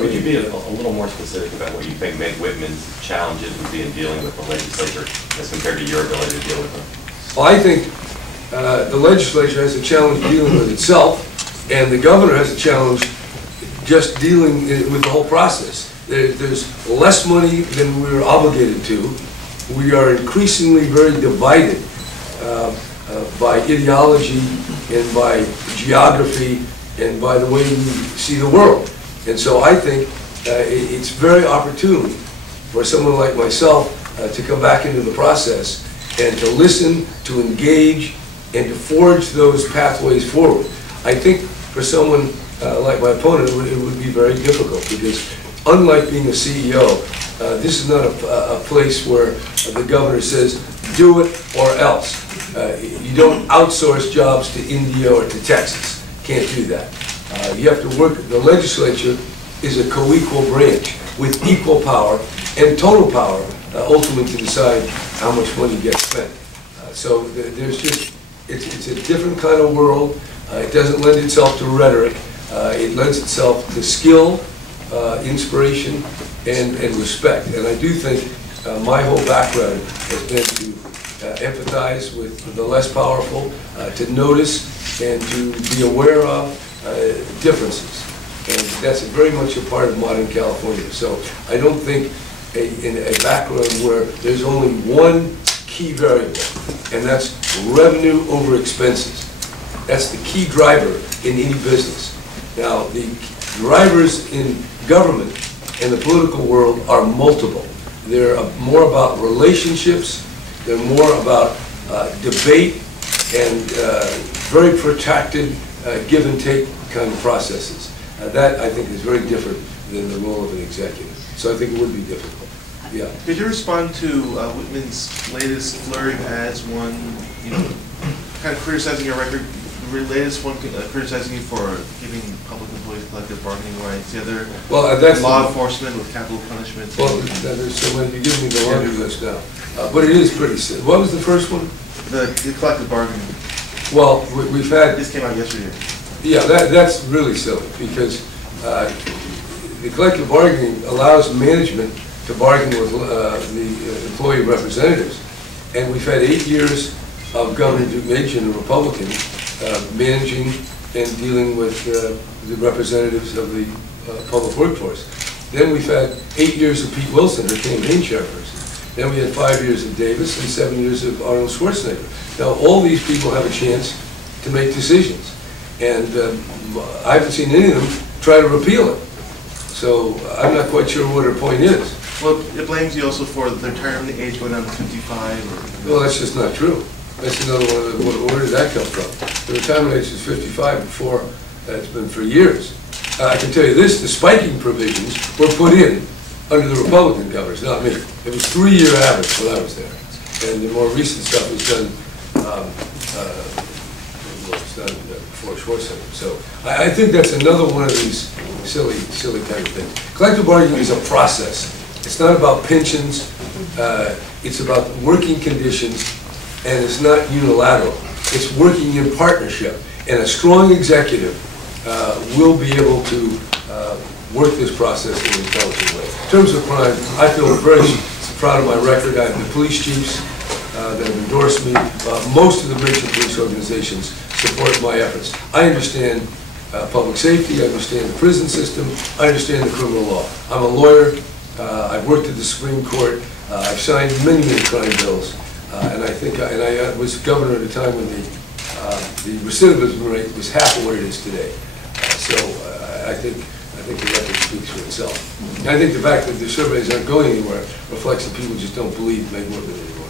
Could you be a little more specific about what you think Meg Whitman's challenges would be in dealing with the legislature as compared to your ability to deal with them? Well, I think the legislature has a challenge dealing with itself, and the governor has a challenge just dealing with the whole process. There's less money than we're obligated to. We are increasingly very divided by ideology and by geography and by the way we see the world. And so I think it's very opportune for someone like myself to come back into the process and to listen, to engage, and to forge those pathways forward. I think for someone like my opponent, it would be very difficult because unlike being a CEO, this is not a place where the governor says, do it or else. You don't outsource jobs to India or to Texas. Can't do that. You have to work. The legislature is a co-equal branch with equal power and total power, ultimately to decide how much money gets spent. So there's just, it's a different kind of world. It doesn't lend itself to rhetoric. It lends itself to skill, inspiration, and respect. And I do think my whole background has been to empathize with the less powerful, to notice and to be aware of differences. And that's very much a part of modern California. So I don't think in a background where there's only one key variable, and that's revenue over expenses. That's the key driver in any business. Now, the drivers in government and the political world are multiple. They're more about relationships, they're more about debate and very protracted give and take kind of processes. That, I think, is very different than the role of an executive. So I think it would be difficult. Yeah. Could you respond to Whitman's latest flurry of ads, one, kind of criticizing your record, the latest one criticizing you for giving public employees collective bargaining rights, the other that's law enforcement with capital punishment? Well, there's so many, you give me the laundry list now. But it is pretty simple. What was the first one? The collective bargaining. Well, we've had... This came out yesterday. Yeah, that's really silly because the collective bargaining allows management to bargain with the employee representatives. And we've had 8 years of Governor Manchin, a Republican, managing and dealing with the representatives of the public workforce. Then we've had 8 years of Pete Wilson, her campaign chairperson. Then we had 5 years of Davis and 7 years of Arnold Schwarzenegger. Now, all these people have a chance to make decisions. And I haven't seen any of them try to repeal it. So I'm not quite sure what her point is. Well, it blames you also for the retirement age going down to 55. Well, that's just not true. That's another one. Where did that come from? The retirement age is 55 before. It's been for years. I can tell you this, the spiking provisions were put in under the Republican governors, not me. It was 3-year average when I was there. And the more recent stuff was done before Schwarzenegger. So I think that's another one of these silly kind of things. Collective bargaining is a process. It's not about pensions. It's about working conditions, and it's not unilateral. It's working in partnership. And a strong executive will be able to work this process in an intelligent way. In terms of crime, I feel very proud of my record. I have the police chiefs that have endorsed me. Most of the major police organizations support my efforts. I understand public safety, I understand the prison system, I understand the criminal law. I'm a lawyer, I've worked at the Supreme Court, I've signed many crime bills, and I was governor at a time when the recidivism rate was half of what it is today. So I think the record speaks for itself. And I think the fact that the surveys aren't going anywhere reflects that people just don't believe Meg Whitman anymore.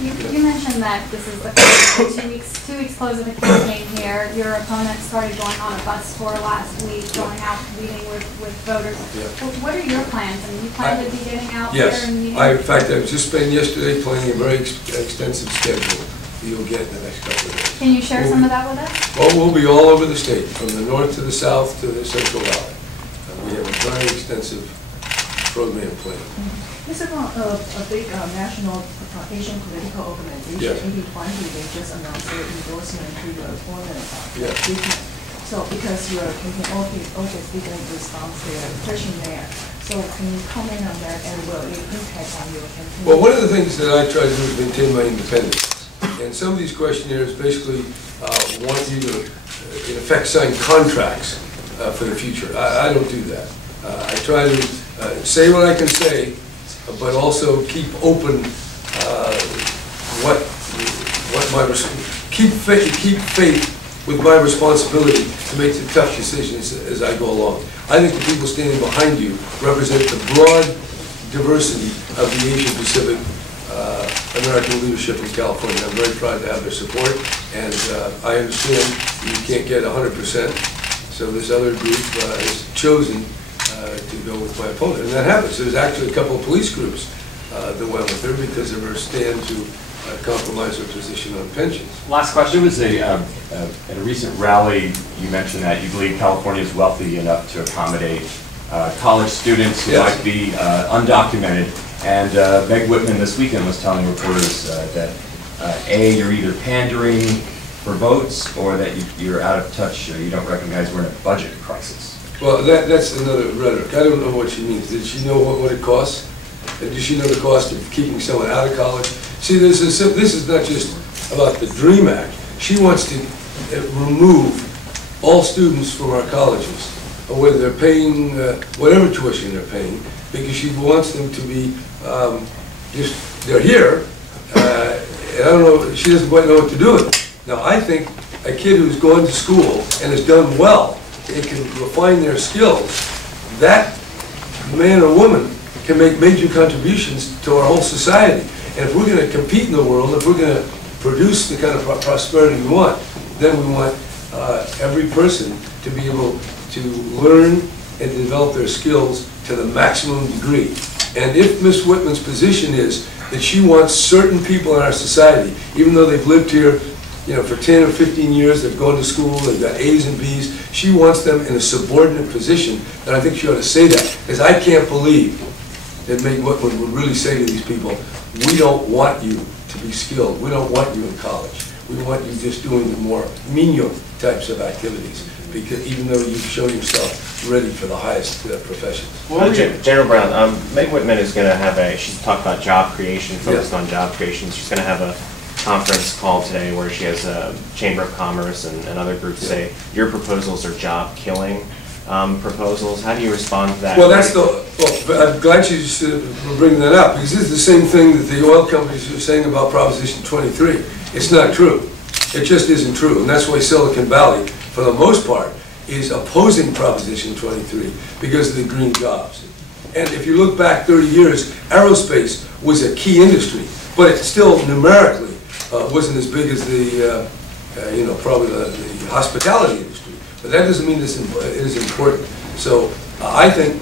You mentioned that this is the 2 weeks close of the campaign here. Your opponent started going on a bus tour last week, going out meeting with voters. Yeah. What are your plans? I mean, you plan to be getting out there and meeting? In fact, I was just spending yesterday planning a very extensive schedule that you'll get in the next couple of days. Can you share some of that with us? Well, we'll be all over the state, from the north to the south to the Central Valley. We have a very extensive program plan. This is a big national Asian political organization, Yes. 80/20. They just announced their endorsement to the appointment of Yes. Whitman. So So because your campaign office didn't respond to the question there, so can you comment on that and will it impact on your campaign? Well, one of the things that I try to do is maintain my independence. And some of these questionnaires basically want you to, in effect, sign contracts for the future. I don't do that. I try to say what I can say, but also keep open keep faith with my responsibility to make the tough decisions as I go along. I think the people standing behind you represent the broad diversity of the Asian Pacific American leadership in California. I'm very proud to have their support, and I understand you can't get 100%, so this other group has chosen to go with my opponent, and that happens. There's actually a couple of police groups that went with her because of her stand to compromise her position on pensions. Last question. There was at a recent rally, you mentioned that you believe California is wealthy enough to accommodate college students who Yes. might be undocumented. And Meg Whitman this weekend was telling reporters that A, you're either pandering for votes or that you're out of touch, or you don't recognize we're in a budget crisis. Well, that's another rhetoric. I don't know what she means. Did she know what it costs? Does she know the cost of keeping someone out of college? See, this is not just about the DREAM Act. She wants to remove all students from our colleges, or whether they're paying, whatever tuition they're paying, because she wants them to be, they're here, and I don't know, she doesn't quite know what to do with it. Now, I think a kid who's gone to school and has done well and can refine their skills, that man or woman can make major contributions to our whole society. And if we're going to compete in the world, if we're going to produce the kind of prosperity we want, then we want every person to be able to learn and develop their skills to the maximum degree. And if Ms. Whitman's position is that she wants certain people in our society, even though they've lived here, for 10 or 15 years, they've gone to school, they've got A's and B's, she wants them in a subordinate position, then I think she ought to say that. Because I can't believe that Meg Whitman would really say to these people, we don't want you to be skilled, we don't want you in college, we want you just doing the more menial types of activities, because even though you've shown yourself ready for the highest professions. General Brown, Meg Whitman is going to have she's talked about job creation, focused on job creation. She's going to have a conference call today where she has a Chamber of Commerce and other groups say your proposals are job-killing proposals. How do you respond to that? Well, I'm glad you were bringing that up, because this is the same thing that the oil companies are saying about Proposition 23. It's not true. It just isn't true, and that's why Silicon Valley, for the most part, is opposing Proposition 23 because of the green jobs. And if you look back 30 years, aerospace was a key industry, but it still numerically wasn't as big as the, probably the hospitality industry. But that doesn't mean it is important. So I think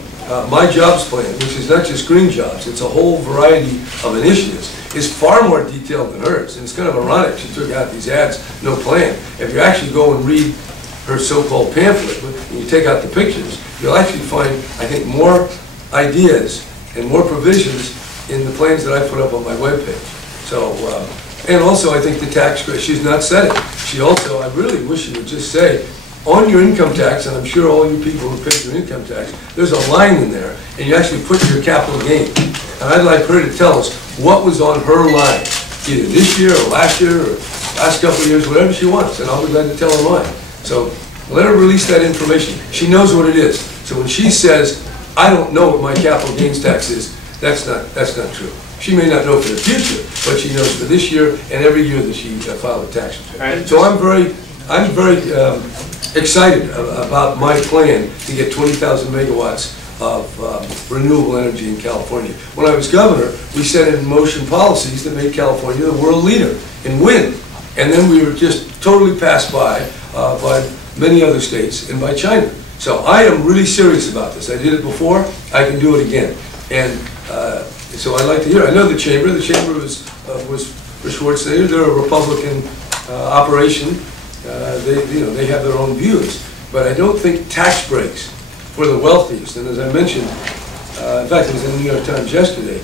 my jobs plan, which is not just green jobs, it's a whole variety of initiatives, is far more detailed than hers. And it's kind of ironic, she took out these ads, no plan. If you actually go and read her so-called pamphlet, and you take out the pictures, you'll actually find, I think, more ideas and more provisions in the plans that I put up on my webpage. So, and also I think the tax credit, she's not said it. She also, I really wish she would just say, on your income tax, and I'm sure all you people who pay your income tax, there's a line in there, and you actually put your capital gain. And I'd like her to tell us what was on her line, either this year or last last couple of years, whatever she wants, and I'll be glad to tell her mine. So let her release that information. She knows what it is. So when she says, I don't know what my capital gains tax is, that's not true. She may not know for the future, but she knows for this year and every year that she filed a tax return. So I'm very excited about my plan to get 20,000 megawatts of renewable energy in California. When I was governor, we set in motion policies that made California the world leader in wind. And then we were just totally passed by many other states and by China. So I am really serious about this. I did it before, I can do it again. And so I'd like to hear. I know the Chamber was for Schwarzenegger. They're a Republican operation. They have their own views. But I don't think tax breaks for the wealthiest. And as I mentioned, in fact, it was in the New York Times yesterday,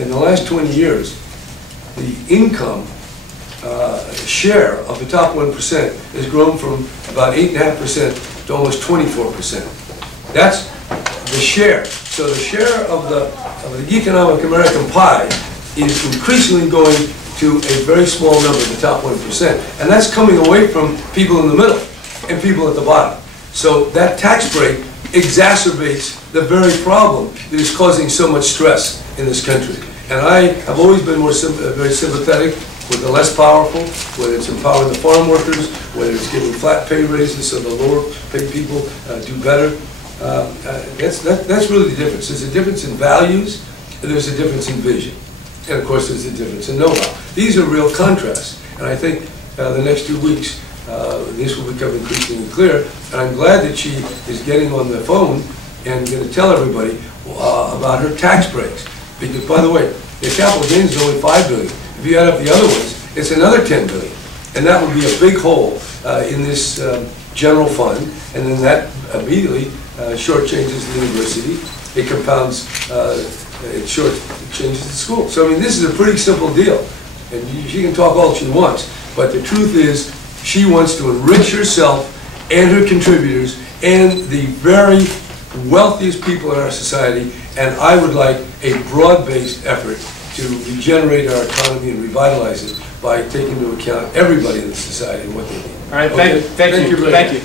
in the last 20 years, the income share of the top 1% has grown from about 8.5% to almost 24%. That's the share. So the share of the economic American pie is increasingly going to a very small number, the top 1%. And that's coming away from people in the middle and people at the bottom. So that tax break exacerbates the very problem that is causing so much stress in this country. And I have always been very sympathetic with the less powerful, whether it's empowering the farm workers, whether it's giving flat pay raises so the lower paid people do better. That's really the difference. There's a difference in values, and there's a difference in vision. And of course, there's a difference in know-how. These are real contrasts. And I think the next 2 weeks, this will become increasingly clear. And I'm glad that she is getting on the phone and going to tell everybody about her tax breaks. Because, by the way, the capital gains is only $5 billion. If you add up the other ones, it's another $10 billion. And that would be a big hole in this general fund. And then that immediately shortchanges the university. It compounds, it shortchanges the school. So, I mean, this is a pretty simple deal. And she can talk all she wants. But the truth is, she wants to enrich herself and her contributors and the very wealthiest people in our society. And I would like a broad-based effort to regenerate our economy and revitalize it by taking into account everybody in the society and what they need. All right, thank you. Thank you.